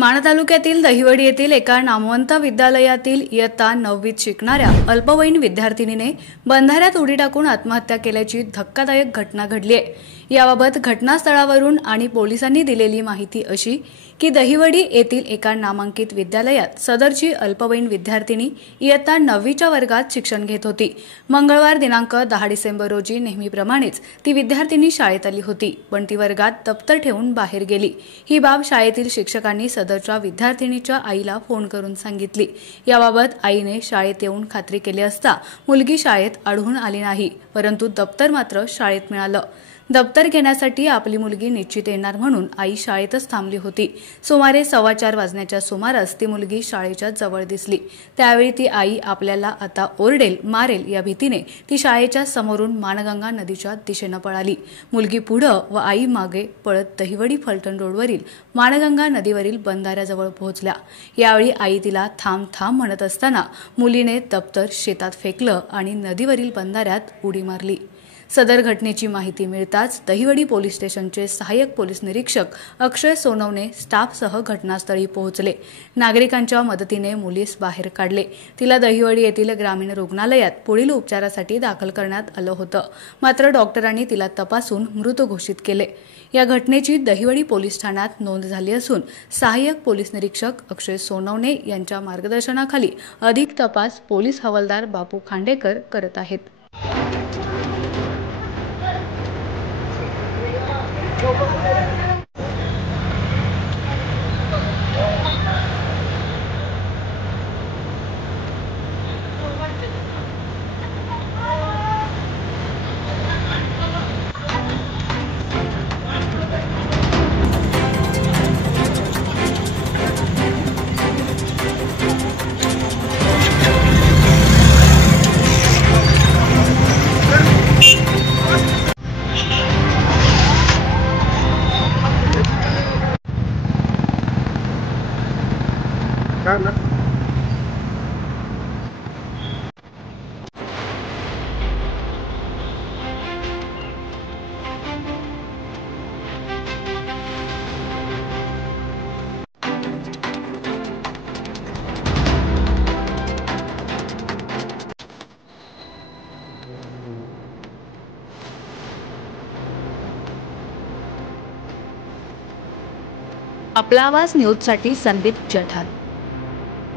माण तालुक्यातील दहिवडी येथील एका नामवंत विद्यालयातील इयत्ता 9वीत शिकणाऱ्या अल्पवयीन विद्यार्थिनीने बंधाऱ्यात उडी टाकून आत्महत्या केल्याची धक्कादायक घटना घडली आहे। याबाबत घटनास्थळावरून आणि पोलिसांनी दिलेली माहिती अशी की दहिवडी येथील एका नामांकित विद्यालयात सदरची अल्पवयीन विद्यार्थिनी इयत्ता 9वीच्या वर्गात शिक्षण घेत होती। मंगळवार दिनांक 10 डिसेंबर रोजी नेहमीप्रमाणेच ती विद्यार्थिनी शाळेत आली होती, पण ती वर्गात दप्तर ठेवून बाहेर गेली। ही बाब शाळेतील शिक्षकांनी सदरच्या विद्यार्थिनीच्या आईला फोन करून सांगितली। याबाबत आईने शाळेत येऊन खात्री केली असता मुलगी शाळेत आढळून आली नाही, परंतु दप्तर मात्र शाळेत मिळालं। दप्तर घेण्यासाठी आपली मुलगी निश्चित येणार म्हणून आई शाळेतच थांबली होती। सुमारे 4:15 वाजण्याच्या सुमारास ती मुलगी शाळेच्या जवळ दिसली। त्यावेळी ती आई आपल्याला आता ओरडेल मारेल या भीतीने ती शाळेच्या समोरून माणगंगा नदीच्या दिशेने पळाली। मुलगी पुढे व आई मागे पळत दहिवडी फलटण रोडवरील माणगंगा नदीवरील बंधाऱ्याजवळ पोहोचल्या। यावेळी आई तिला थांब थांब म्हणत असताना मुलीने दप्तर शेतात फेकलं आणि नदीवरील बंधाऱ्यात उडी मारली। सदर घटनेची माहिती मिळताच दहिवडी पोलीस स्टेशनचे सहाय्यक पोलीस निरीक्षक अक्षय सोनवणे स्टाफसह घटनास्थळी पोहोचले। नागरिकांच्या मदतीने मुलीस बाहेर काढले। तिला दहिवडी येथील ग्रामीण रुग्णालयात पुढील उपचारासाठी दाखल करण्यात आलं होतं, मात्र डॉक्टरांनी तिला तपासून मृत घोषित केले। या घटनेची दहिवडी पोलीस ठाण्यात नोंद झाली असून सहाय्यक पोलीस निरीक्षक अक्षय सोनवणे यांच्या मार्गदर्शनाखाली अधिक तपास पोलीस हवालदार बापू खांडेकर करत आहेत। आपला आवाज न्यूजसाठी संदीप जठार।